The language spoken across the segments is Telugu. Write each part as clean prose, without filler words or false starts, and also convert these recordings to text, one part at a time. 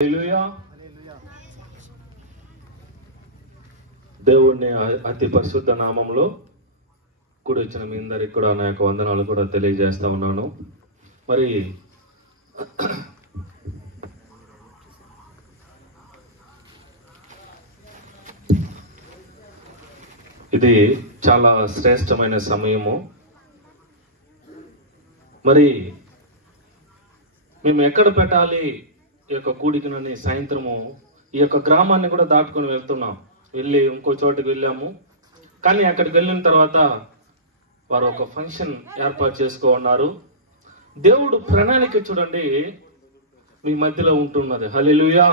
హల్లెలూయా. దేవుడిని అతి పరిశుద్ధ నామంలో కూడి వచ్చిన మీ అందరికి కూడా నా యొక్క వందనాలు కూడా తెలియజేస్తా ఉన్నాను. మరి ఇది చాలా శ్రేష్టమైన సమయము. మరి మేము ఎక్కడ పెట్టాలి ఈ యొక్క కూడికనని సాయంత్రము ఈ యొక్క గ్రామాన్ని కూడా దాటుకొని వెళ్తున్నాం. వెళ్ళి ఇంకో చోటుకి వెళ్ళాము. కానీ అక్కడికి వెళ్ళిన తర్వాత వారు ఒక ఫంక్షన్ ఏర్పాటు చేసుకోన్నారు. దేవుడు ప్రణాళిక చూడండి మీ మధ్యలో ఉంటున్నది. హల్లెలూయా.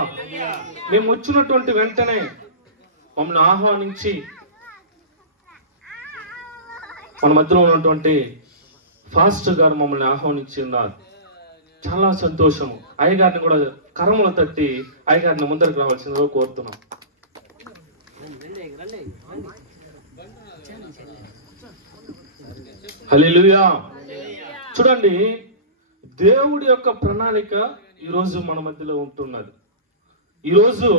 మేము వచ్చినటువంటి వెంటనే మమ్మల్ని ఆహ్వానించి మన మధ్యలో ఉన్నటువంటి ఫాస్టర్ గారు మమ్మల్ని ఆహ్వానించి ఉన్నారు. చాలా సంతోషము. అయ్యగారిని కూడా కరములు తట్టి అయ్యగారిని ముందరికి రావాల్సిందిగా కోరుతున్నాం. హల్లెలూయా. చూడండి, దేవుడి యొక్క ప్రణాళిక ఈరోజు మన మధ్యలో ఉంటున్నది. ఈరోజు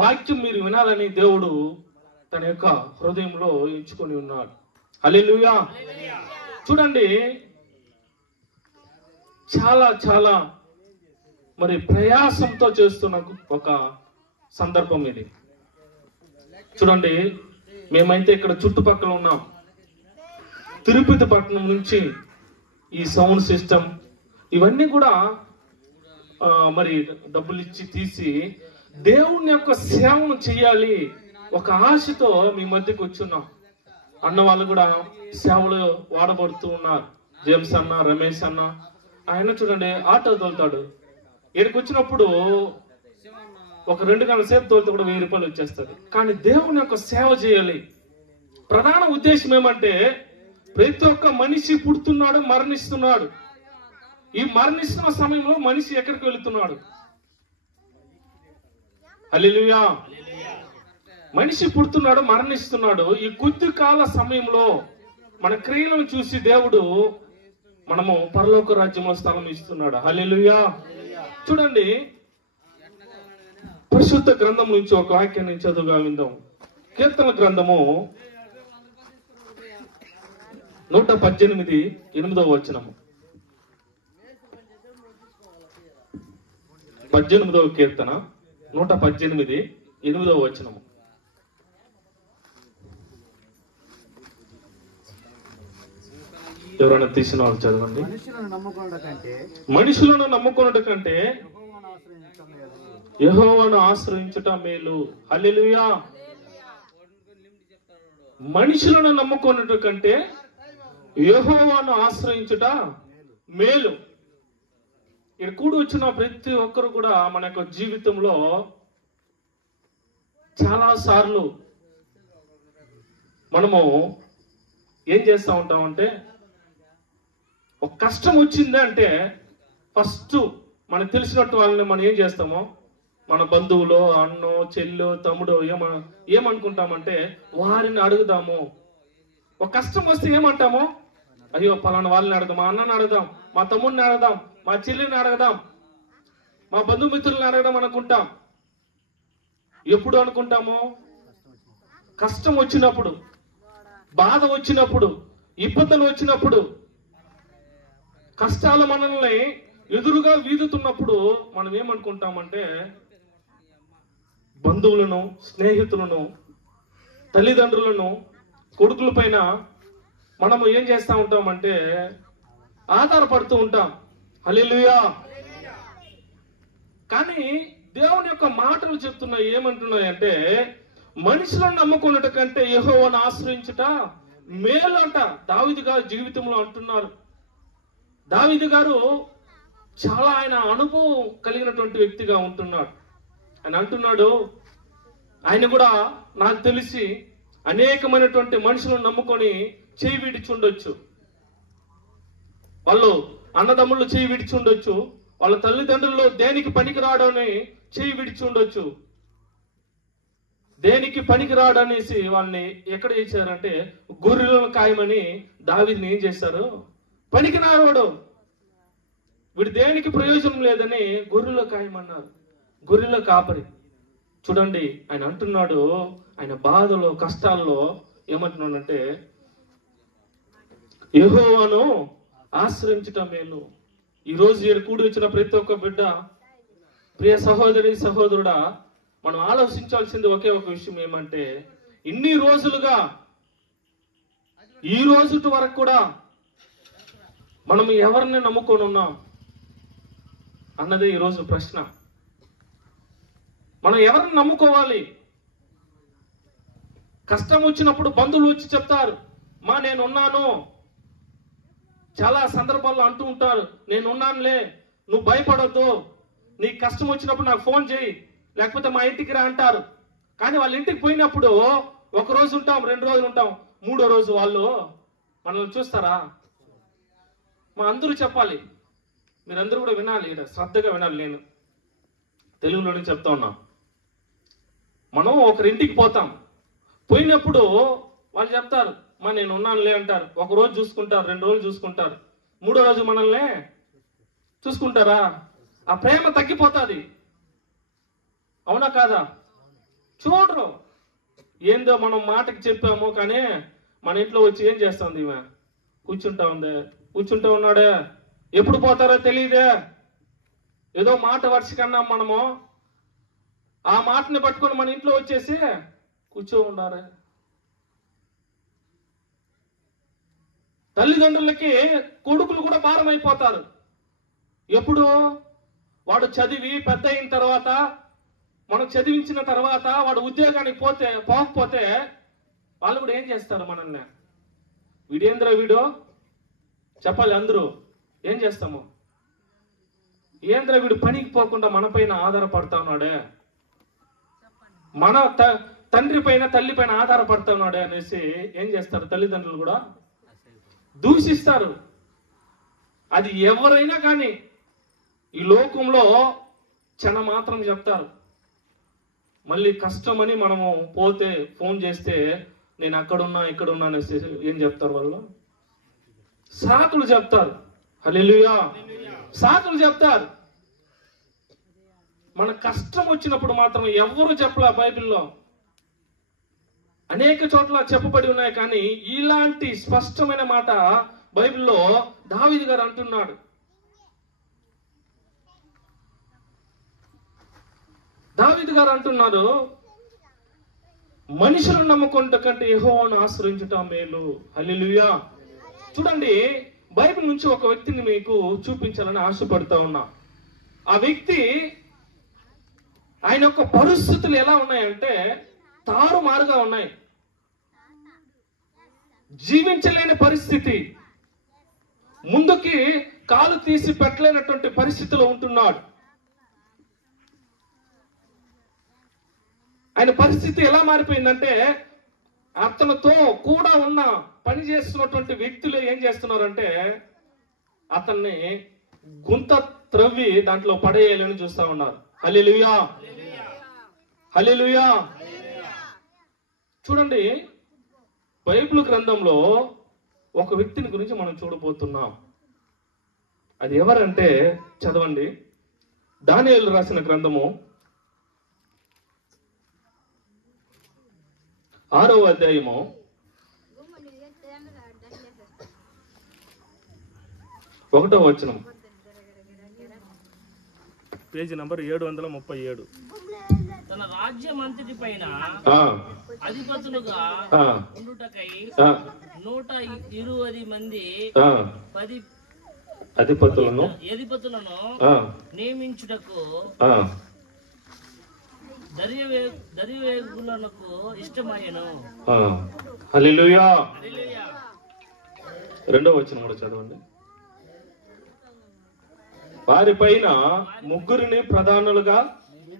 వాక్యం మీరు వినాలని దేవుడు తన యొక్క హృదయంలో ఎంచుకొని ఉన్నాడు. హల్లెలూయా. చూడండి, చాలా చాలా మరి ప్రయాసంతో చేస్తున్న ఒక సందర్భం ఇది. చూడండి, మేమైతే ఇక్కడ చుట్టుపక్కల ఉన్నాం. తిరుపతి పట్టణం నుంచి ఈ సౌండ్ సిస్టమ్ ఇవన్నీ కూడా మరి డబ్బులు ఇచ్చి తీసి దేవుని యొక్క సేవను చేయాలి ఒక ఆశతో మీ మధ్యకి వచ్చున్నాం. అన్న వాళ్ళు కూడా సేవలు వాడబడుతూ ఉన్నారు. జేమ్స్ అన్న, రమేష్ అన్న, ఆయన చూడండి ఆటో తోలుతాడు. ఇక్కడికి వచ్చినప్పుడు ఒక 2 గంటల సేపు తోలితే కూడా 1000 రూపాయలు వచ్చేస్తుంది. కానీ దేవుని యొక్క సేవ చేయాలి. ప్రధాన ఉద్దేశం ఏమంటే ప్రతి ఒక్క మనిషి పుడుతున్నాడు, మరణిస్తున్నాడు. ఈ మరణిస్తున్న సమయంలో మనిషి ఎక్కడికి వెళుతున్నాడు? హల్లెలూయా. మనిషి పుడుతున్నాడు, మరణిస్తున్నాడు. ఈ కొద్ది కాల సమయంలో మన క్రియలను చూసి దేవుడు మనము పరలోక రాజ్యంలో స్థలం ఇస్తున్నాడు. హల్లెలూయా. చూడండి, పరిశుద్ధ గ్రంథం నుంచి ఒక వాక్యాన్ని చదువుగా విందాం. కీర్తన గ్రంథము 118 8వ వచనము. 18వ కీర్తన 118 8వ వచనము. ఎవరైనా తీసిన వాళ్ళు చదవండి. మనుషులను నమ్ముకొనుట కంటే యెహోవాను ఆశ్రయించుట మేలు. హల్లెలూయా. మనుషులను నమ్ముకొనుట కంటే యెహోవాను ఆశ్రయించుట మేలు. ఇక్కడ కూడి వచ్చిన ప్రతి ఒక్కరు కూడా మన యొక్క జీవితంలో చాలా సార్లు మనము ఏం చేస్తూ ఉంటామంటే, ఒక కష్టం వచ్చింది అంటే ఫస్ట్ మనకు తెలిసినట్టు వాళ్ళని మనం ఏం చేస్తామో, మన బంధువులో అన్నో చెల్లో తమ్ముడో ఏమనుకుంటామంటే వారిని అడుగుదాము. ఒక కష్టం వస్తే ఏమంటాము? అయ్యో పలానా వాళ్ళని అడుగుదాం, మా అన్నని అడుగుదాం, మా తమ్ముడిని అడుగుదాం, మా చెల్లిని అడగదాం, మా బంధుమిత్రులను అడగడం అనుకుంటాం. ఎప్పుడు అనుకుంటాము? కష్టం వచ్చినప్పుడు, బాధ వచ్చినప్పుడు, ఇబ్బందులు వచ్చినప్పుడు, కష్టాలు మనల్ని ఎదురుగా వీదుతున్నప్పుడు మనం ఏమనుకుంటామంటే బంధువులను, స్నేహితులను, తల్లిదండ్రులను, కొడుకుల పైన మనము ఏం చేస్తూ ఉంటామంటే ఆధారపడుతూ ఉంటాం. హల్లెలూయా. కానీ దేవుని యొక్క మాటలు చెప్తున్నాయి, ఏమంటున్నాయంటే మనుషులను నమ్ముకున్నట కంటే యెహోవాను ఆశ్రయించుట మేలు అంట. దావీదు గారు జీవితంలో అంటున్నారు. దావీదు గారు చాలా ఆయన అనుభవం కలిగినటువంటి వ్యక్తిగా ఉంటున్నాడు. ఆయన అంటున్నాడు, ఆయన కూడా నాకు తెలిసి అనేకమైనటువంటి మనుషులను నమ్ముకొని చేయి విడిచి ఉండొచ్చు. వాళ్ళు అన్నదమ్ముళ్ళు చేయి విడిచి ఉండొచ్చు. వాళ్ళ తల్లిదండ్రుల్లో దేనికి పనికి రావడని చేయి విడిచి ఉండొచ్చు. దేనికి పనికి రాడనేసి వాళ్ళని ఎక్కడ చేశారంటే గొర్రెలను కాయమని దావీదుని ఏం చేశారు? పనికి నారోడు, వీడు దేనికి ప్రయోజనం లేదని గొర్రెలో కాయమన్నారు. గొర్రెల కాపరి. చూడండి, ఆయన అంటున్నాడు, ఆయన బాధలో కష్టాల్లో ఏమంటున్నాడంటే, యెహోవాను ఆశ్రయించటం మేలు. ఈరోజు ఈడ కూడి వచ్చిన ప్రతి ఒక్క బిడ్డ, ప్రియ సహోదరి సహోదరుడా, మనం ఆలోచించాల్సింది ఒకే ఒక విషయం ఏమంటే, ఇన్ని రోజులుగా ఈ రోజు వరకు కూడా మనం ఎవరిని నమ్ముకొని ఉన్నాం అన్నది ఈరోజు ప్రశ్న. మనం ఎవరిని నమ్ముకోవాలి? కష్టం వచ్చినప్పుడు బంధువులు వచ్చి చెప్తారు, మా నేనున్నాను. చాలా సందర్భాల్లో అంటూ ఉంటారు, నేనున్నానులే, నువ్వు భయపడొద్దు, నీకు కష్టం వచ్చినప్పుడు నాకు ఫోన్ చేయి, లేకపోతే మా ఇంటికి రా అంటారు. కానీ వాళ్ళ ఇంటికి పోయినప్పుడు ఒక రోజు ఉంటాం, 2 రోజులు ఉంటాం, 3వ రోజు వాళ్ళు మనల్ని చూస్తారా? మా అందరూ చెప్పాలి, మీరందరూ కూడా వినాలి, శ్రద్ధగా వినాలి. నేను తెలుగులోనే చెప్తా ఉన్నా. మనం ఒకరింటికి పోతాం, పోయినప్పుడు వాళ్ళు చెప్తారు, మా నేను ఉన్నానులే అంటారు. ఒక రోజు చూసుకుంటారు, 2 రోజులు చూసుకుంటారు, 3వ రోజు మనల్ని చూసుకుంటారా? ఆ ప్రేమ తగ్గిపోతుంది. అవునా కాదా? చూడరు. ఏందో మనం మాటకి చెప్పాము, కానీ మన ఇంట్లో వచ్చి ఏం చేస్తుంది? ఈమె కూర్చుంటా ఉన్నాడే, ఎప్పుడు పోతారో తెలియదే. ఏదో మాట వరుస కన్నాం మనము, ఆ మాటని పట్టుకొని మన ఇంట్లో వచ్చేసి కూర్చో ఉండారే. తల్లిదండ్రులకి కొడుకులు కూడా భారం అయిపోతారు. ఎప్పుడు? వాడు చదివి పెద్ద అయిన తర్వాత, మనం చదివించిన తర్వాత వాడు ఉద్యోగానికి పోకపోతే వాళ్ళు కూడా ఏం చేస్తారు? మనల్ని, వీడేంద్ర వీడు చెప్పాలి అందరూ. ఏం చేస్తాము? ఏంద్ర వీడు పనికి పోకుండా మన పైన ఆధారపడతా ఉన్నాడే, మన తండ్రి పైన తల్లి పైన ఆధారపడతా ఉన్నాడే అనేసి ఏం చేస్తారు? తల్లిదండ్రులు కూడా దూషిస్తారు. అది ఎవరైనా కానీ ఈ లోకంలో క్షణ మాత్రం చెప్తారు. మళ్ళీ కష్టమని మనము పోతే ఫోన్ చేస్తే నేను అక్కడున్నా ఇక్కడున్నా అనేసి ఏం చెప్తారు? వాళ్ళు సాకులు చెప్తారు. హల్లెలూయా, సాకులు చెప్తారు. మన కష్టం వచ్చినప్పుడు మాత్రం ఎవరు చెప్పలే. బైబిల్లో అనేక చోట్ల చెప్పబడి ఉన్నాయి, కానీ ఇలాంటి స్పష్టమైన మాట బైబిల్లో దావీదు గారు అంటున్నాడు. దావీదు గారు అంటున్నారు, మనుషులను నమ్ముకుంట కంటే యెహోవాను ఆశ్రయించటం మేలు. హల్లెలూయా. చూడండి, బైబిల్ నుంచి ఒక వ్యక్తిని మీకు చూపించాలని ఆశపడుతూ ఉన్నా. ఆ వ్యక్తి, ఆయన యొక్క పరిస్థితులు ఎలా ఉన్నాయంటే తారుమారుగా ఉన్నాయి. జీవించలేని పరిస్థితి, ముందుకి కాలు తీసి పెట్టలేనటువంటి పరిస్థితిలో ఉంటున్నాడు. ఆయన పరిస్థితి ఎలా మారిపోయిందంటే, అతనితో కూడా ఉన్న పని చేస్తున్నటువంటి వ్యక్తులు ఏం చేస్తున్నారంటే అతన్ని గుంత త్రవ్వి దాంట్లో పడేయాలని చూస్తా ఉన్నారు. హల్లెలూయా, హల్లెలూయా. చూడండి, బైబిల్ గ్రంథంలో ఒక వ్యక్తిని గురించి మనం చూడబోతున్నాం. అది ఎవరంటే చదవండి, దానియేలు రాసిన గ్రంథము 6వ అధ్యాయము 1వ వచనం, పేజీ నంబర్ 737. తన రాజ్యం అంతటి పైన అధిపతులుగా ఉండుటకై 120 మంది అధిపతులను నియమించుటకు దర్యావేగులకు ఇష్టమయ్యను. హల్లెలూయా. 2వ వచనం కూడా చదవండి. వారి పైన 3 ప్రధానులుగా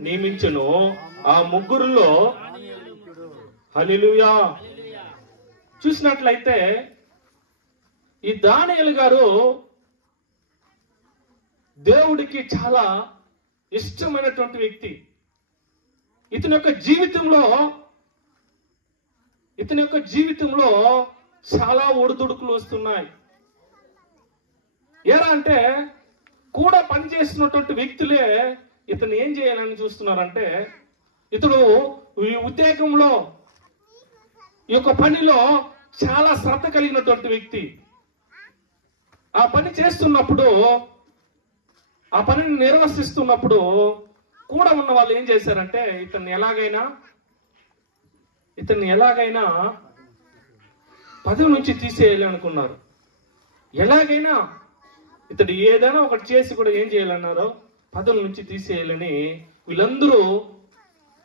నియమించును. ఆ 3లో హల్లెలూయా. చూసినట్లయితే ఈ దానియేలు గారు దేవుడికి చాలా ఇష్టమైనటువంటి వ్యక్తి. ఇతని యొక్క జీవితంలో చాలా ఒడిదుడుకులు వస్తున్నాయి. ఎలా అంటే కూడా పనిచేస్తున్నటువంటి వ్యక్తులే ఇతను ఏం చేయాలని చూస్తున్నారంటే, ఇతడు ఈ ఉద్యోగంలో ఈ యొక్క పనిలో చాలా శ్రద్ధ కలిగినటువంటి వ్యక్తి. ఆ పని చేస్తున్నప్పుడు, ఆ పనిని నిర్వర్తిస్తున్నప్పుడు కూడా ఉన్న వాళ్ళు ఏం చేశారంటే, ఇతన్ని ఎలాగైనా పదవి నుంచి తీసేయాలి అనుకున్నారు. ఎలాగైనా ఇతడు ఏదైనా ఒకటి చేసి కూడా ఏం చేయాలన్నారో, పదవి నుంచి తీసేయాలని వీళ్ళందరూ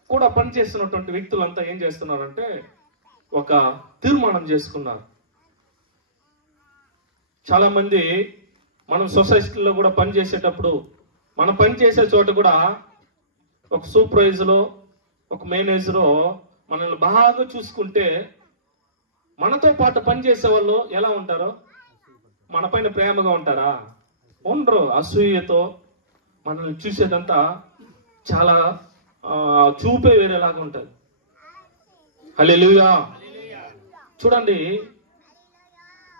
కూడా పనిచేస్తున్నటువంటి వ్యక్తులంతా ఏం చేస్తున్నారంటే ఒక తీర్మానం చేసుకున్నారు. చాలా మంది మనం సొసైటీలో కూడా పని చేసేటప్పుడు, మనం పని చేసే చోట కూడా ఒక సూపర్వైజరో ఒక మేనేజరో మనల్ని బాగా చూసుకుంటే, మనతో పాటు పనిచేసే వాళ్ళు ఎలా ఉంటారో, మన పైన ప్రేమగా ఉంటారా? ఉండరు. అసూయతో మనల్ని చూసేదంతా చాలా చూపే వేరేలాగా ఉంటుంది. హల్లెలూయా. చూడండి,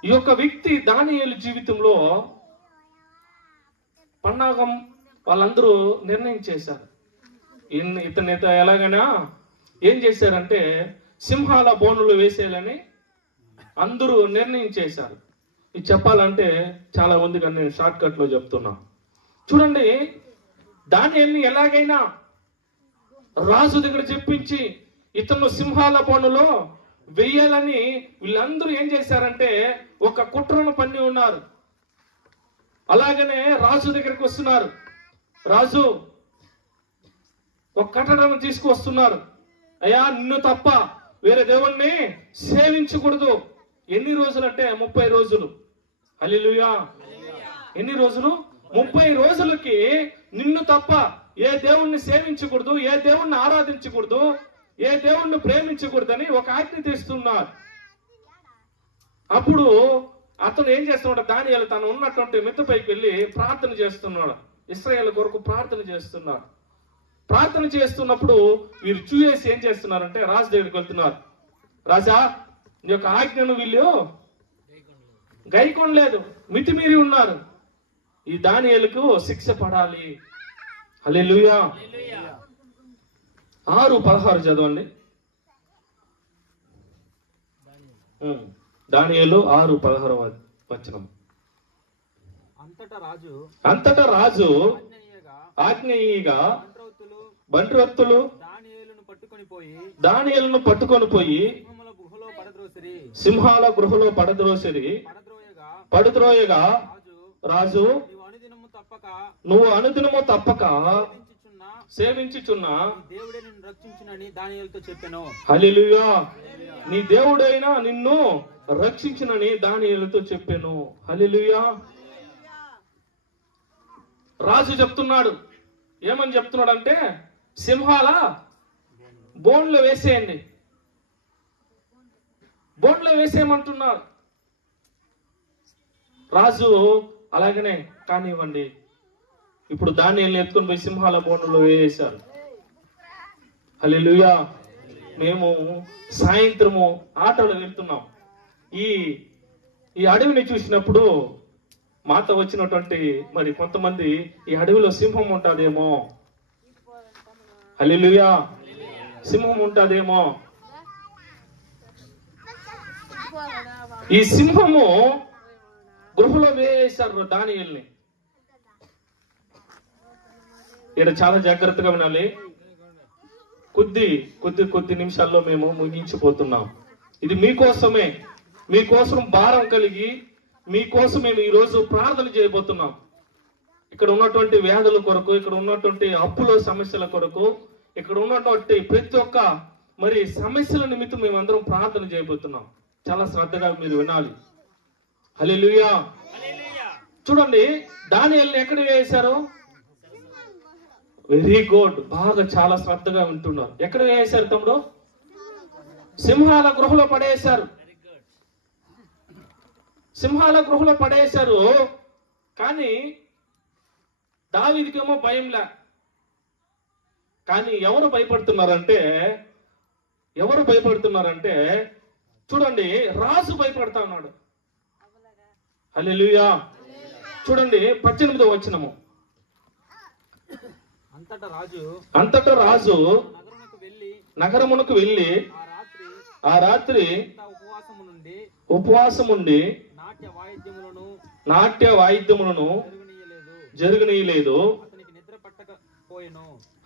ఈ యొక్క వ్యక్తి దానియేలు జీవితంలో పన్నాగం వాళ్ళందరూ నిర్ణయం చేశారు. ఇతను ఎలాగైనా ఏం చేశారంటే సింహాల బోనులు వేసేయాలని అందరూ నిర్ణయం చేశారు. ఇది చెప్పాలంటే చాలా మందిగా నేను షార్ట్ కట్ లో చెప్తున్నా. చూడండి, దానియేలుని ఎలాగైనా రాజు దగ్గర చెప్పించి ఇతను సింహాల బోనులో వెయ్యాలని వీళ్ళందరూ ఏం చేశారంటే ఒక కుట్రను పన్ని ఉన్నారు. అలాగనే రాజు దగ్గరికి వస్తున్నారు. రాజు ఒక కట్టడను తీసుకువస్తున్నారు. అయ్యా, నిన్ను తప్ప వేరే దేవుణ్ణి సేవించకూడదు. ఎన్ని రోజులు అంటే 30 రోజులు. హల్లెలూయా. ఎన్ని రోజులు? 30 రోజులకి నిన్ను తప్ప ఏ దేవుణ్ణి సేవించకూడదు, ఏ దేవుణ్ణి ఆరాధించకూడదు, ఏ దేవుణ్ణి ప్రేమించకూడదని ఒక ఆజ్ఞ తీస్తున్నారు. అప్పుడు అతను ఏం చేస్తున్నాడు, దానియేలు తను ఉన్నటువంటి మిద్దెపైకి వెళ్ళి ప్రార్థన చేస్తున్నాడు. ఇశ్రాయేలు కొరకు ప్రార్థన చేస్తున్నాడు. ప్రార్థన చేస్తున్నప్పుడు వీరు చూసేసి ఏం చేస్తున్నారంటే రాజు దగ్గరికి వెళ్తున్నారు. రాజా, నీ యొక్క ఆజ్ఞను వీళ్ళు గైకొనలేదు, మితిమీరి ఉన్నారు. ఈ దానియేలుకు శిక్ష పడాలి. హల్లెలూయా. 6:16 చదవండి. దానియేలు 6:16 వచనం. అంతటా రాజు ఆజ్ఞేయిగా బంట్రొత్తులు దానియేలును పట్టుకొని పోయి సింహాల గుహలో పడద్రోయగా రాజు, నువ్వు అనుదినము తప్పక సేవించుచున్న హల్లెలూయా, నీ దేవుడైనా నిన్ను రక్షించునని దానియేలుతో చెప్పాను. హల్లెలూయా. రాజు చెప్తున్నాడు. ఏమని చెప్తున్నాడు అంటే, సింహాల బోన్లో వేసేయండి, బోన్లో వేసేయమంటున్నాడు. రాజు అలాగనే కానివ్వండి. ఇప్పుడు దానియేలుని ఎత్తుకొని పోయి సింహాల బోన్లో వేసేశారు. హల్లెలూయా. మేము సాయంత్రము ఆటోలో వెళ్తున్నాం. ఈ అడవిని చూసినప్పుడు మాతో వచ్చినటువంటి మరి కొంతమంది ఈ అడవిలో సింహం ఉంటాదేమో, హల్లెలూయా, సింహం ఉంటాదేమో. ఈ సింహము గుహలో వేశారు దానియేలుని. ఇక్కడ చాలా జాగ్రత్తగా వినాలి. కొద్ది నిమిషాల్లో మేము ముగించిపోతున్నాం. ఇది మీకోసమే, మీకోసం భారం కలిగి మీకోసం మేము ఈరోజు ప్రార్థన చేయబోతున్నాం. ఇక్కడ ఉన్నటువంటి వ్యాధుల కొరకు, ఇక్కడ ఉన్నటువంటి అప్పుల సమస్యల కొరకు, ఇక్కడ ఉన్నటువంటి ప్రతి ఒక్క మరి సమస్యల నిమిత్తం మేమందరం ప్రార్థన చేయబోతున్నాం. చాలా శ్రద్ధగా మీరు వినాలి. హల్లెలూయా. చూడండి, దానియేలుని ఎక్కడ వేశారు? వెరీ గుడ్, బాగా చాలా శ్రద్ధగా వింటున్నారు. ఎక్కడ వేశారు తమ్ముడు? సింహాల గృహలో పడేశారు. సింహాల గృహలో పడేశారు. కానీ దావీదుకేమో భయంలే. కానీ ఎవరు భయపడుతున్నారంటే చూడండి, రాజు భయపడతా ఉన్నాడు. హల్లెలూయా. చూడండి 18వ వచనము. అంతటా రాజు నగరమునకు వెళ్ళి ఆ రాత్రి ఉపవాసముండి నాట్య వాయిద్యములను జరుగునీయలేదు.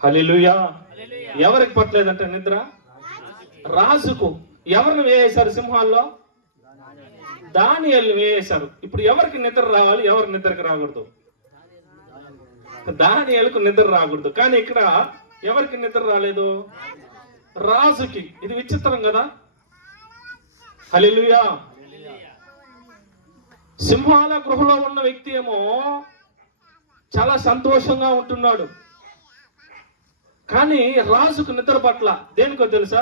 హల్లెలూయా. ఎవరికి పట్టలేదంటే నిద్ర? రాజుకు. ఎవరిని వేసేశారు సింహాల్లో? దానియేలుని వేసేశారు. ఇప్పుడు ఎవరికి నిద్ర రావాలి, ఎవరి నిద్రకి రాకూడదు? దానియేలుకు నిద్ర రాకూడదు. కానీ ఇక్కడ ఎవరికి నిద్ర రాలేదు? రాజుకి. ఇది విచిత్రం కదా. హల్లెలూయా. సింహాల గృహలో ఉన్న వ్యక్తి ఏమో చాలా సంతోషంగా ఉంటున్నాడు, కానీ రాజుకు నిద్ర పట్ల. దేనికో తెలుసా?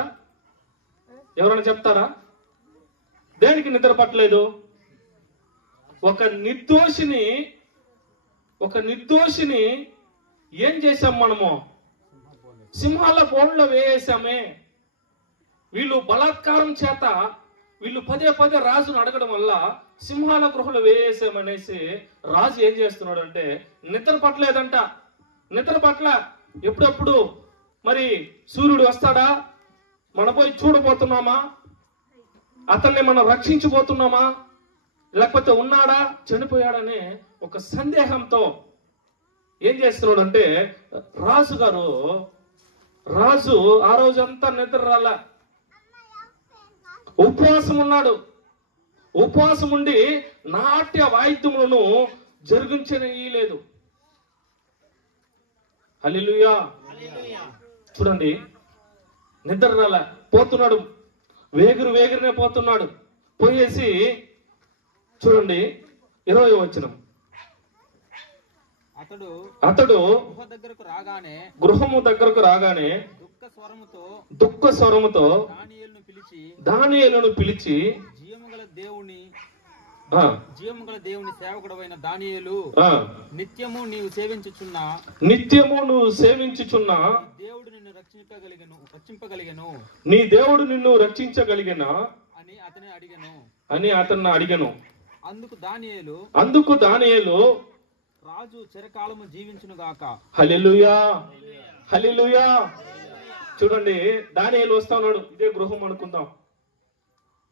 ఎవరైనా చెప్తారా? దేనికి నిద్ర పట్టలేదు? ఒక నిర్దోషిని ఏం చేశాం మనము? సింహాల బోన్లో వేసామే. వీళ్ళు బలాత్కారం చేత వీళ్ళు పదే పదే రాజును అడగడం వల్ల సింహాల గృహలో వేసామనేసి రాజు ఏం చేస్తున్నాడు అంటే నిద్ర పట్టలేదంట. నిద్ర పట్ల. ఎప్పుడెప్పుడు మరి సూర్యుడు వస్తాడా, మనం పోయి చూడబోతున్నామా, అతన్ని మనం రక్షించబోతున్నామా, లేకపోతే ఉన్నాడా చనిపోయాడనే ఒక సందేహంతో ఏం చేస్తున్నాడు అంటే రాజు ఆ రోజంతా నిద్ర రాలా, ఉపవాసం ఉన్నాడు. ఉపవాసం ఉండి నాట్య వాయిద్యములను జరిగించనీయలేదు. హల్లెలూయా. చూడండి, నిద్ర రాలా, పోతున్నాడు, వేగిరినే పోతున్నాడు. పోయేసి చూడండి 20వ వచనం. అతడు గృహము దగ్గరకు రాగానే దుఃఖ స్వరముతో దానియేలును పిలిచి జీవముగల దేవుని సేవకుడైన దానియేలు, నిత్యము నీవు సేవించుచున్న దేవుడు నిన్ను రక్షింపగలిగెను నీ దేవుడు నిన్ను రక్షించగలిగెనా అని అతన్ని అడిగెను. అందుకు దానియేలు రాజు చిరకాలము జీవించును గాక. హల్లెలూయా. హల్లెలూయా. చూడండి, దానియేలు వస్తా ఉన్నాడు. ఇదే గృహం అనుకుందాం,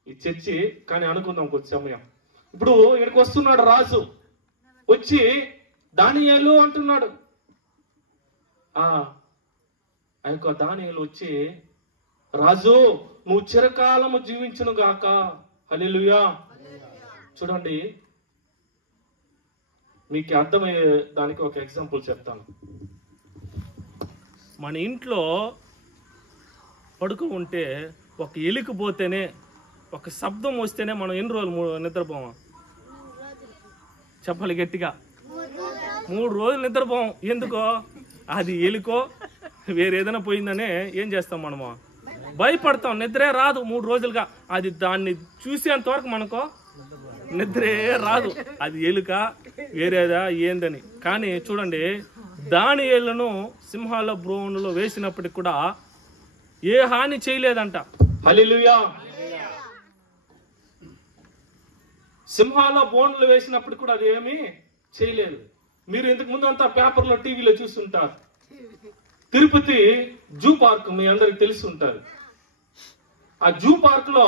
ఈ చర్చి, కానీ అనుకుందాం కొద్ది సమయం. ఇప్పుడు ఇక్కడికి వస్తున్నాడు రాజు. వచ్చి దానియేలు అంటున్నాడు. ఆ యొక్క దానియేలు వచ్చి, రాజు నువ్వు చిరకాలము జీవించును గాక. హల్లెలూయా. చూడండి, మీకు అర్థమయ్యే దానికి ఒక ఎగ్జాంపుల్ చెప్తాను. మన ఇంట్లో పడుకో ఉంటే ఒక ఎలికి పోతేనే, ఒక శబ్దం వస్తేనే మనం ఎన్ని రోజులు నిద్రపోమా? చెప్పాలి గట్టిగా. 3 రోజులు నిద్రపోం. ఎందుకో? అది ఎలికో వేరే ఏదైనా పోయిందనే ఏం చేస్తాం మనము? భయపడతాం. నిద్రే రాదు 3 రోజులుగా. అది దాన్ని చూసేంత వరకు మనకో నిద్రే రాదు. అది ఎలుక వేరేదా ఏందని. కానీ చూడండి, దానియేలును సింహాల బోనులో వేసినప్పటికి కూడా ఏ హాని చేయలేదంట. హల్లెలూయా. సింహాల బోన్లు వేసినప్పుడు కూడా అది ఏమీ చేయలేదు. మీరు ఇంతకు ముందు అంతా పేపర్లో, టీవీలో చూస్తుంటారు. తిరుపతి జూ పార్క్ మీ అందరికి తెలిసి ఉంటారు. ఆ జూ పార్క్ లో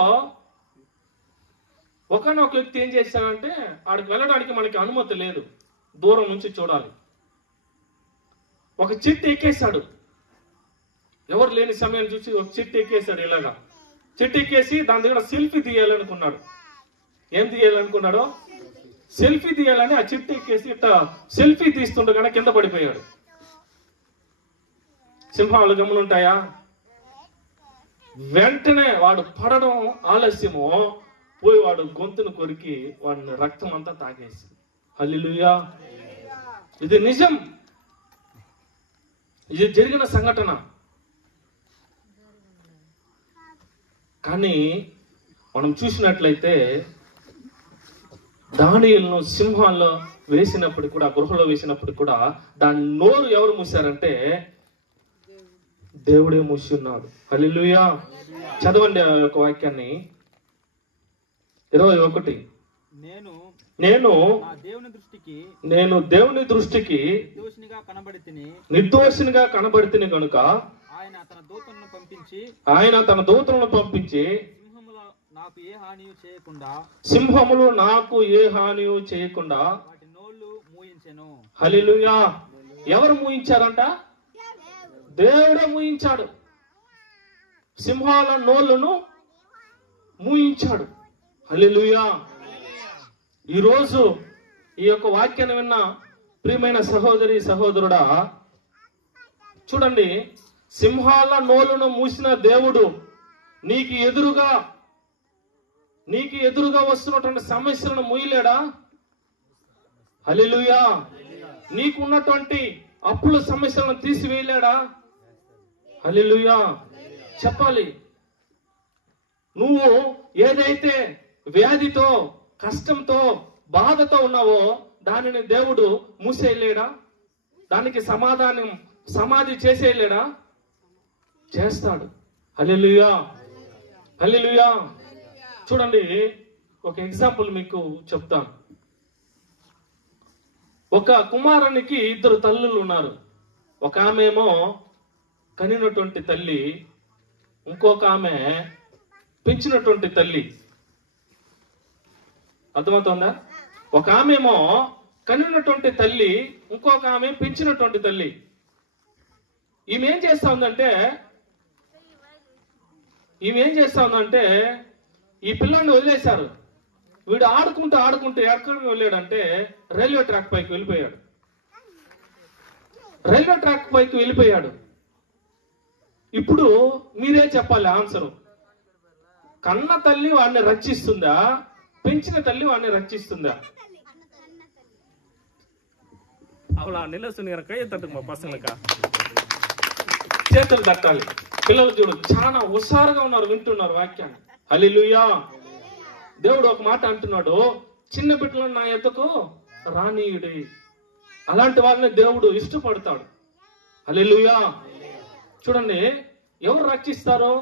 ఒకనొక వ్యక్తి ఏం చేశాడంటే, ఆడికి వెళ్ళడానికి మనకి అనుమతి లేదు, దూరం నుంచి చూడాలి. ఒక చెట్టు ఎక్కేశాడు. ఎవరు లేని సమయం చూసి ఒక చెట్టు ఎక్కేశాడు. ఇలాగా చెట్టు ఎక్కేసి దాని దగ్గర సెల్ఫీ తీయాలనుకున్నాడు. ఏం తీయాలనుకున్నాడో? సెల్ఫీ తీయాలని ఆ చెట్టు ఎక్కేసి ఇట్లా సెల్ఫీ తీస్తుండగానే కింద పడిపోయాడు. సింహాలు గమనుంటాయా? వెంటనే వాడు పడడం ఆలస్యమో పోయి వాడు గొంతును కొరికి వాడిని రక్తం అంతా తాగేసి. హల్లెలూయా. ఇది నిజం, ఇది జరిగిన సంఘటన. కానీ మనం చూసినట్లయితే దానియేలును సింహాల్లో వేసినప్పుడు కూడా, గృహలో వేసినప్పుడు కూడా దాని నోరు ఎవరు మూసారంటే దేవుడే మూసి ఉన్నాడు. హల్లెలూయా. చదవండి ఆ యొక్క వాక్యాన్ని. 21. నేను నా దేవుని దృష్టికి దేవుని దృష్టికి నిర్దోషినిగా కనబడితిని కనుక ఆయన తన దూతలను పంపించి సింహములు నాకు ఏ హానియు చేయకుండా వాటి నోళ్ళు మూయించెను. హల్లెలూయా. ఎవరు మూయించారంట? దేవుడే మూయించాడు. సింహాల నోళ్ళను మూయించాడు. హల్లెలూయా. ఈరోజు ఈ యొక్క వాక్యాన్ని విన్న ప్రియమైన సహోదరి సహోదరుడా, చూడండి, సింహాల నోలును మూసిన దేవుడు నీకు ఎదురుగా వస్తున్నటువంటి సమస్యలను మూయలేడా? హల్లెలూయా. నీకున్నటువంటి అప్పుల సమస్యలను తీసివేయలేడా? హల్లెలూయా. చెప్పాలి. నువ్వు ఏదైతే వ్యాధితో, కష్టంతో, బాధతో ఉన్నావో దానిని దేవుడు మూసేయలేడా? దానికి సమాధి చేసేయలేడా? చేస్తాడు. హల్లెలూయా. హల్లెలూయా. చూడండి, ఒక ఎగ్జాంపుల్ మీకు చెప్తాను. ఒక కుమారునికి 2 తల్లులు ఉన్నారు. ఒక ఆమె ఏమో కనినటువంటి తల్లి, ఇంకొక ఆమె పెంచినటువంటి తల్లి. అర్థమవుతుందా? ఒక ఆమె ఏమో కనినటువంటి తల్లి, ఇంకొక ఆమె పెంచినటువంటి తల్లి. ఈమె ఏం చేస్తా ఉందంటే ఈ పిల్లాన్ని వదిలేశారు. వీడు ఆడుకుంటూ ఎక్కడికి వెళ్ళాడంటే రైల్వే ట్రాక్ పైకి వెళ్ళిపోయాడు. ఇప్పుడు మీరే చెప్పాలి ఆన్సరు. కన్న తల్లి వాడిని రక్షిస్తుందా? పెంచిన తల్లి వాడిని రక్షిస్తుందా? அவளா நிலசுని கையை తట్టుకు మా పసంగలక చేతులు తట్టాలి. పిల్లలు చూడు చాలా హుషారుగా ఉన్నారు, వింటున్నారు వాక్యాన్ని. హల్లెలూయా. దేవుడు ఒక మాట అంటున్నాడు, చిన్న బిడ్డలను నా ఎద్దకు రానీయుడి. అలాంటి వాళ్ళని దేవుడు ఇష్టపడతాడు. హల్లెలూయా. చూడండి, ఎవరు రక్షిస్తారు?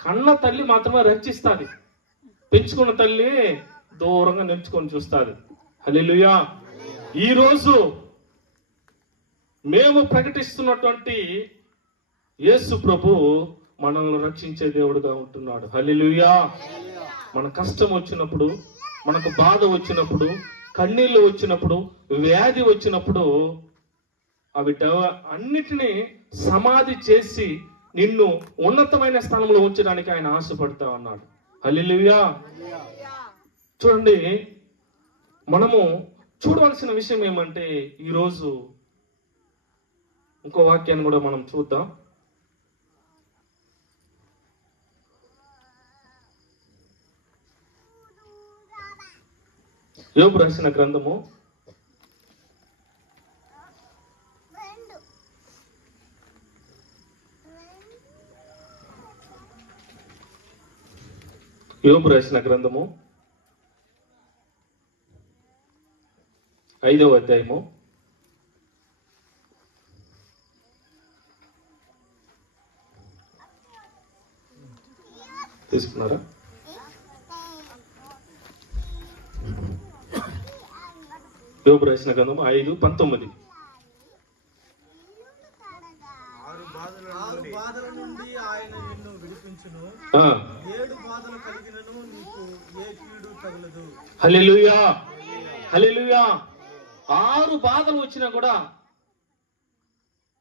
కన్న తల్లి మాత్రమే రక్షిస్తుంది. పెంచుకున్న తల్లి దూరంగా నిలుచుకొని చూస్తుంది. హల్లెలూయా. ఈరోజు మేము ప్రకటిస్తున్నటువంటి యేసు ప్రభు మనల్ని రక్షించే దేవుడుగా ఉంటున్నాడు. హల్లెలూయా. మన కష్టం వచ్చినప్పుడు, మనకు బాధ వచ్చినప్పుడు, కన్నీళ్లు వచ్చినప్పుడు, వ్యాధి వచ్చినప్పుడు అన్నిటినీ సమాధి చేసి నిన్ను ఉన్నతమైన స్థానంలో ఉంచడానికి ఆయన ఆశపడతా ఉన్నాడు. హల్లెలూయా. చూడండి, మనము చూడవలసిన విషయం ఏమంటే, ఈరోజు ఇంకో వాక్యాన్ని కూడా మనం చూద్దాం. యోబు రాసిన గ్రంథము 5వ అధ్యాయము 5 తీసుకున్నారా? యోబు రాసిన గ్రంథము 5:19. 6 బాధల నుండి ఆయన నిన్ను విడిపించును. 7 బాధలు కలిగినను నీకు ఏ కీడు తగలదు. హల్లెలూయా. హల్లెలూయా. 6 బాధలు వచ్చినా కూడా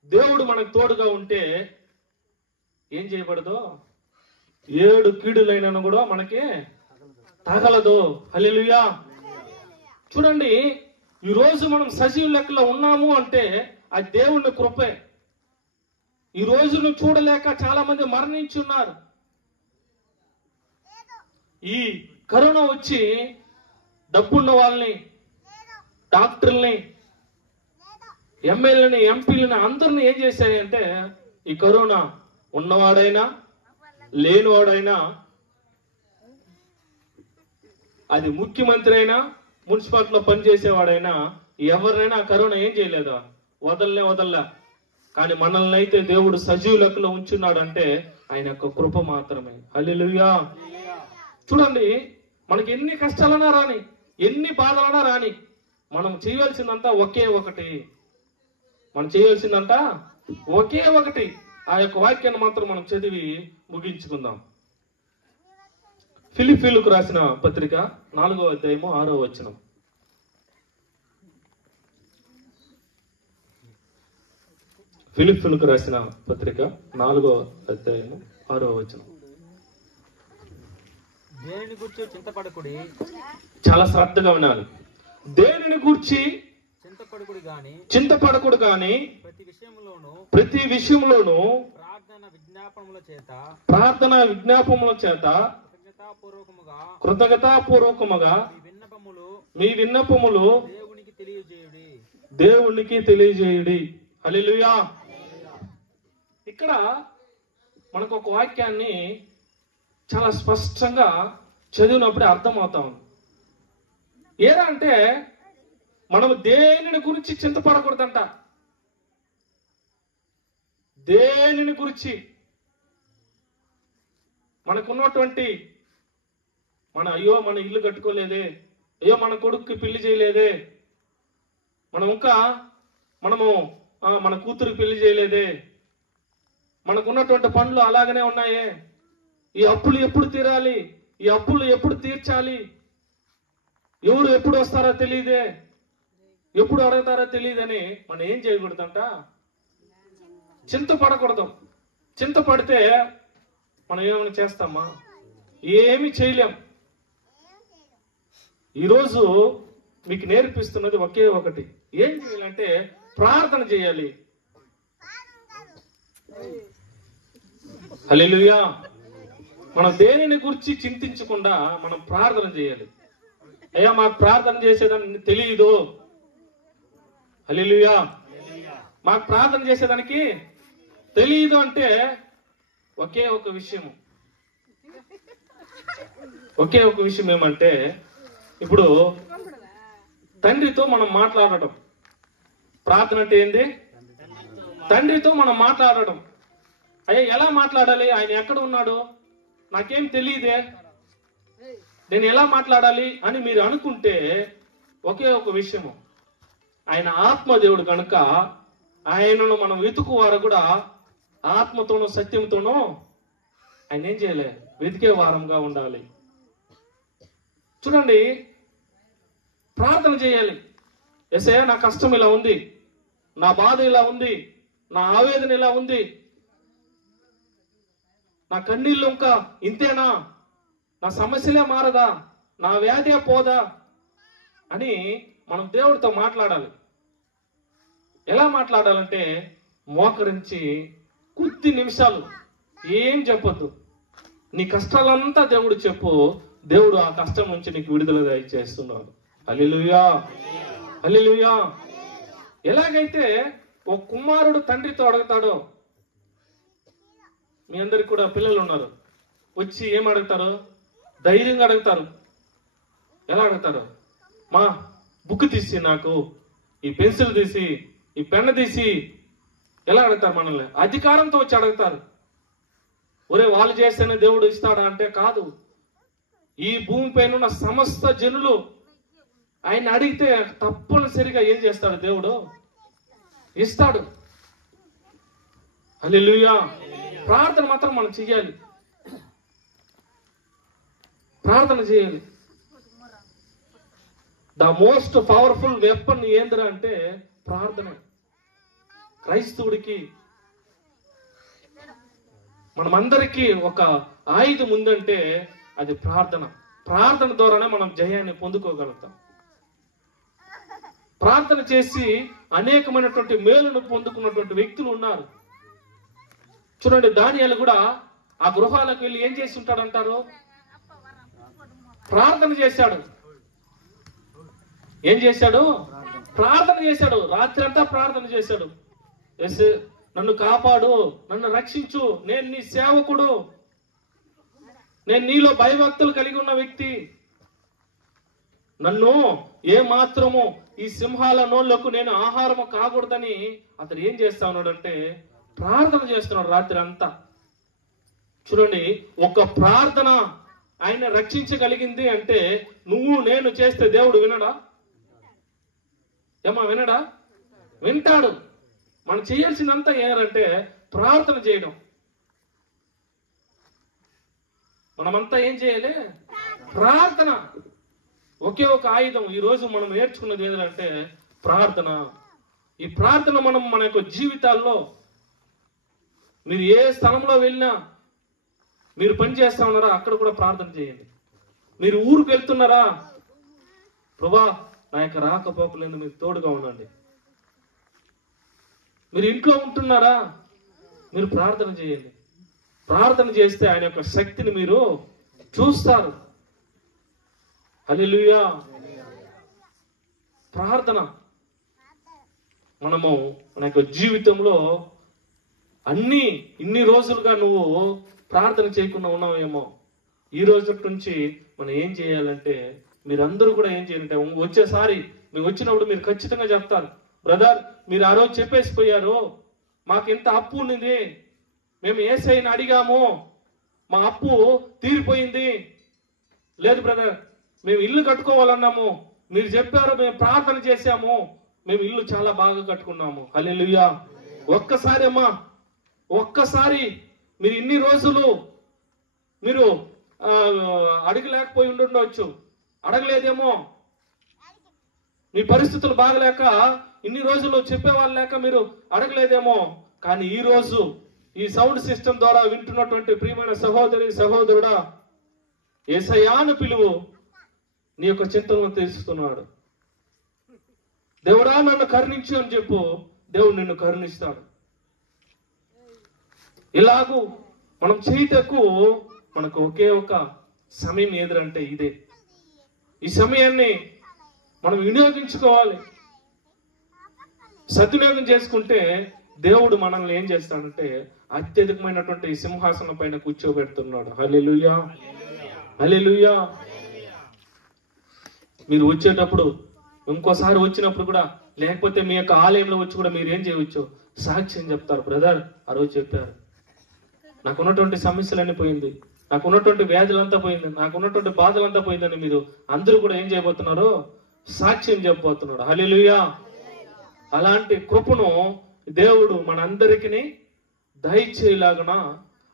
దేవుడు మనకు తోడుగా ఉంటే ఏం చేయబడదు? 7 కీడులైనను కూడా మనకి తగలదు. హల్లెలూయా. చూడండి, ఈ రోజు మనం సజీవ లెక్కలో ఉన్నాము అంటే అది దేవుని కృపే. ఈ రోజును చూడలేక చాలా మంది మరణించి ఉన్నారు. ఈ కరోనా వచ్చి డబ్బున్న వాళ్ళని, డాక్టర్లని, ఎమ్మెల్యేలని, ఎంపీలని అందరిని ఏం చేశాయి అంటే, ఈ కరోనా ఉన్నవాడైనా లేనివాడైనా, అది ముఖ్యమంత్రి అయినా మున్సిపాలిటీలో పనిచేసేవాడైనా ఎవరినైనా కరోనా ఏం చేయలేదా? వదల్లే. కానీ మనల్ని అయితే దేవుడు సజీవ లెక్కలో ఉంచున్నాడంటే ఆయన యొక్క కృప మాత్రమే. హల్లెలూయా. చూడండి, మనకి ఎన్ని కష్టాలన్నా రాని, ఎన్ని బాధలన్నా రాని, మనం చేయవలసిందంతా ఒకే ఒకటి. మనం చేయవలసిందంతా ఒకే ఒకటి. ఆ యొక్క వాక్యాన్ని మాత్రం మనం చదివి ముగించుకుందాం. ఫిలిప్పీయులకు రాసిన పత్రిక 4వ అధ్యాయము 6వ వచనం. ఫిలిప్పీయులకు రాసిన పత్రిక 4వ అధ్యాయము 6వ వచనం. దేనిని గురించి చింతపడకుడి, చాలా శ్రద్ధగా వినాలి. దేనిని గూర్చి చింతపడకుడి గాని చింతపడకూడదు కానీ ప్రతి విషయంలోనూ ప్రార్థన ప్రార్థన విజ్ఞాపనముల చేత కృతజ్ఞతాపూర్వకముగా మీ విన్నపములు దేవునికి తెలియజేయుడి. హల్లెలూయా. ఇక్కడ మనకు ఒక వాక్యాన్ని చాలా స్పష్టంగా చదివినప్పుడే అర్థమవుతా ఉంది. ఏరా అంటే మనం దేనిని గురించి చింతపడకూడదంట. దేనిని గురించి మనకున్నటువంటి అయ్యో మన ఇల్లు కట్టుకోలేదే, అయ్యో మన కొడుక్కి పెళ్లి చేయలేదే, మనము మన కూతురికి పెళ్లి చేయలేదే, మనకున్నటువంటి పనులు అలాగనే ఉన్నాయే, ఈ అప్పులు ఎప్పుడు తీరాలి, ఈ అప్పులు ఎప్పుడు తీర్చాలి, ఎవరు ఎప్పుడు వస్తారో తెలియదే, ఎప్పుడు అడుగుతారో తెలియదని మనం ఏం చేయకూడదంట, చింతపడకూడదు. చింతపడితే మనం ఏమైనా చేస్తామా? ఏమి చేయలేం. ఈరోజు మీకు నేర్పిస్తున్నది ఒకే ఒకటి. ఏం చేయాలంటే ప్రార్థన చేయాలి. హల్లెలూయా. మనం దేనిని గురించి చింతించకుండా మనం ప్రార్థన చేయాలి. అయ్యా మాకు ప్రార్థన చేసేదానికి తెలియదు. హల్లెలూయా. మాకు ప్రార్థన చేసేదానికి తెలియదు అంటే ఒకే ఒక విషయం ఏమంటే, ఇప్పుడు తండ్రితో మనం మాట్లాడటం. ప్రార్థన అంటే ఏంది? తండ్రితో మనం మాట్లాడటం. అయ్యా ఎలా మాట్లాడాలి? ఆయన ఎక్కడ ఉన్నాడు? నాకేం తెలియదే, నేను ఎలా మాట్లాడాలి అని మీరు అనుకుంటే ఒకే ఒక విషయము, ఆయన ఆత్మదేవుడు కనుక ఆయనను మనం వెతుకువారు కూడా ఆత్మతోనూ సత్యంతోనూ ఆయన ఏం చేయలే, వెతికే వారంగా ఉండాలి. చూడండి, ప్రార్థన చేయాలి. యేసయ్యా నా కష్టం ఇలా ఉంది, నా బాధ ఇలా ఉంది, నా ఆవేదన ఇలా ఉంది, నా కన్నీళ్ళు ఇంకా ఇంతేనా, నా సమస్యలే మారదా, నా వ్యాధి పోదా అని మనం దేవుడితో మాట్లాడాలి. ఎలా మాట్లాడాలంటే మోకరించి కొద్ది నిమిషాలు ఏం చెప్పొద్దు, నీ కష్టాలంతా దేవుడు చెప్పు. దేవుడు ఆ కష్టం నుంచి నీకు విడుదల చేస్తున్నాడు. హల్లెలూయా, హల్లెలూయా. ఎలాగైతే ఒక కుమారుడు తండ్రితో అడుగుతాడో, మీ అందరికి కూడా పిల్లలు ఉన్నారు, వచ్చి ఏం అడుగుతారు? ధైర్యంగా అడుగుతారు. ఎలా అడుగుతారు? మా బుక్ తీసి, నాకు ఈ పెన్సిల్ తీసి, ఈ పెన్ను తీసి, ఎలా అడుగుతారు? మనల్ని అధికారంతో వచ్చి అడుగుతారు. ఒరే వాళ్ళు చేస్తేనే దేవుడు ఇస్తాడా అంటే కాదు. ఈ భూమి పైన ఉన్న సమస్త జనులు ఆయన అడిగితే తప్పనిసరిగా ఏం చేస్తాడు? దేవుడు ఇస్తాడు. హల్లెలూయా. ప్రార్థన మాత్రం మనం చెయ్యాలి, ప్రార్థన చేయాలి. ద మోస్ట్ పవర్ఫుల్ వెపన్ ఏంద్రా అంటే ప్రార్థన. క్రైస్తవుడికి మనమందరికీ ఒక ఆయుధం ఉందంటే అది ప్రార్థన. ప్రార్థన ద్వారానే మనం జయాన్ని పొందుకోగలుగుతాం. ప్రార్థన చేసి అనేకమైనటువంటి మేలును పొందుకున్నటువంటి వ్యక్తులు ఉన్నారు. చూడండి, దానియేలు కూడా ఆ గృహాలకు వెళ్ళి ఏం చేసి ఉంటాడంటారు? ప్రార్థన చేశాడు. ఏం చేశాడు? ప్రార్థన చేశాడు. రాత్రి అంతా ప్రార్థన చేశాడు. ఎస్, నన్ను కాపాడు, నన్ను రక్షించు, నేను నీ సేవకుడు, నేను నీలో భయభక్తులు కలిగి ఉన్న వ్యక్తి, నన్ను ఏ మాత్రము ఈ సింహాల నోళ్లకు నేను ఆహారము కాకూడదని అతను ఏం చేస్తా ఉన్నాడు అంటే ప్రార్థన చేస్తున్నాడు రాత్రి అంతా. చూడండి, ఒక ప్రార్థన ఆయన రక్షించగలిగింది అంటే నువ్వు నేను చేస్తే దేవుడు వినడా? ఏమా వినడా? వింటాడు. మనం చేయాల్సిందంతా ఏంటంటే ప్రార్థన చేయడం. మనమంతా ఏం చేయాలి? ప్రార్థన. ఒకే ఒక ఆయుధం ఈ రోజు మనం నేర్చుకున్నది ఏంటంటే ప్రార్థన. ఈ ప్రార్థన మనం మన యొక్క జీవితాల్లో, మీరు ఏ స్థలంలో వెళ్ళినా, మీరు పని చేస్తా ఉన్నారా అక్కడ కూడా ప్రార్థన చేయండి. మీరు ఊరికి వెళ్తున్నారా, ప్రభా నా యొక్క రాకపోకలేదు మీరు తోడుగా ఉండండి. మీరు ఇంట్లో ఉంటున్నారా, మీరు ప్రార్థన చేయండి. ప్రార్థన చేస్తే ఆయన యొక్క శక్తిని మీరు చూస్తారు. హల్లెలూయా. ప్రార్థన మనము మన యొక్క జీవితంలో ఇన్ని రోజులుగా నువ్వు ప్రార్థన చేయకుండా ఉన్నావేమో. ఈ రోజు నుంచి మనం ఏం చేయాలంటే, మీరందరూ కూడా ఏం చేయాలంటే, వచ్చేసారి మీరు వచ్చినప్పుడు మీరు ఖచ్చితంగా చెప్తారు, బ్రదర్ మీరు ఆ రోజు చెప్పేసిపోయారు, మాకు ఇంత అప్పు ఉన్నది, మేము యేసయ్యని అడిగాము, మా అప్పు తీరిపోయింది. లేదు బ్రదర్ మేము ఇల్లు కట్టుకోవాలన్నాము, మీరు చెప్పారు, మేము ప్రార్థన చేశాము, మేము ఇల్లు చాలా బాగా కట్టుకున్నాము. హల్లెలూయా. ఒక్కసారి అమ్మా, ఒక్కసారి మీరు ఇన్ని రోజులు మీరు అడగలేకపోయి ఉండొచ్చు, అడగలేదేమో, మీ పరిస్థితులు బాగలేక ఇన్ని రోజులు చెప్పేవాళ్ళు లేక మీరు అడగలేదేమో. కానీ ఈ రోజు ఈ సౌండ్ సిస్టమ్ ద్వారా వింటున్నటువంటి ప్రియమైన సహోదరి సహోదరుడా, యేసయ్యాను పిలువు, నీ యొక్క చింతలను తెలుస్తున్నాడు. దేవుడా నన్ను కరుణించు అని చెప్పు, దేవుడు నిన్ను కరుణిస్తాడు. ఇలాగూ మనం చేయటకు మనకు ఒకే ఒక సమయం ఏదంటే ఇదే. ఈ సమయాన్ని మనం వినియోగించుకోవాలి. సద్వినియోగం చేసుకుంటే దేవుడు మనల్ని ఏం చేస్తాడంటే అత్యధికమైనటువంటి సింహాసనం పైన కూర్చోబెడుతున్నాడు. హల్లెలూయా, హల్లెలూయా. మీరు వచ్చేటప్పుడు, ఇంకోసారి వచ్చినప్పుడు కూడా, లేకపోతే మీ యొక్క ఆలయంలో వచ్చి కూడా మీరు ఏం చేయవచ్చు, సాక్ష్యం చెప్తారు. బ్రదర్ ఆ రోజు చెప్పారు, నాకున్నటువంటి సమస్యలన్నీ పోయింది, నాకున్నటువంటి వ్యాధులంతా పోయింది, నాకున్నటువంటి బాధలంతా పోయిందని మీరు అందరూ కూడా ఏం చేయబోతున్నారు, సాక్ష్యం చెప్పబోతున్నాడు. హల్లెలూయా. అలాంటి కృపను దేవుడు మనందరికీ దయచేయలాగున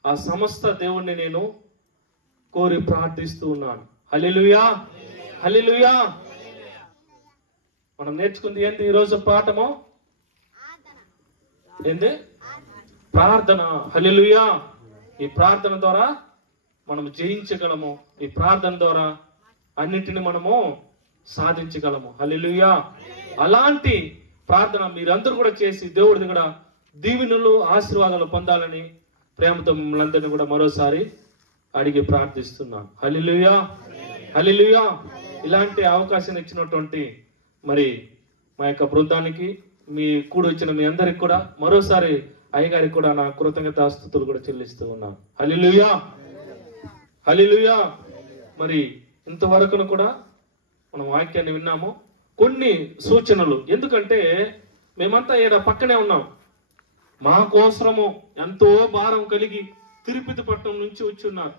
ఆ సమస్త దేవుణ్ణి నేను కోరి ప్రార్థిస్తూ ఉన్నాను. హల్లెలూయా, హల్లెలూయా. మనం నేర్చుకుంది ఏంటి ఈరోజు పాఠము? ఏంటి? ప్రార్థన. హల్లెలూయా. ఈ ప్రార్థన ద్వారా మనం జయించగలము. ఈ ప్రార్థన ద్వారా అన్నిటిని మనము సాధించగలము. హల్లెలూయా. అలాంటి ప్రార్థన మీరందరూ కూడా చేసి దేవుడి దగ్గర దీవెనలు ఆశీర్వాదాలు పొందాలని ప్రేమతో మిమ్మల్ని అందరినీ కూడా మరోసారి అడిగి ప్రార్థిస్తున్నాను. హల్లెలూయా, హల్లెలూయా. ఇలాంటి అవకాశం ఇచ్చినటువంటి మరి మా యొక్క బృందానికి, మీ కూడి వచ్చిన మీ అందరికి కూడా మరోసారి అయ్యగారికి కూడా నా కృతజ్ఞతాస్తుతులు కూడా చెల్లిస్తూ ఉన్నాను. హల్లెలూయా, హల్లెలూయా. మరి ఇంతవరకును కూడా మనం వాక్యాన్ని విన్నాము. కొన్ని సూచనలు, ఎందుకంటే మేమంతా ఈడ పక్కనే ఉన్నాం, మా కోసము ఎంతో భారం కలిగి తిరుపతి పట్టణం నుంచి వచ్చి ఉన్నారు.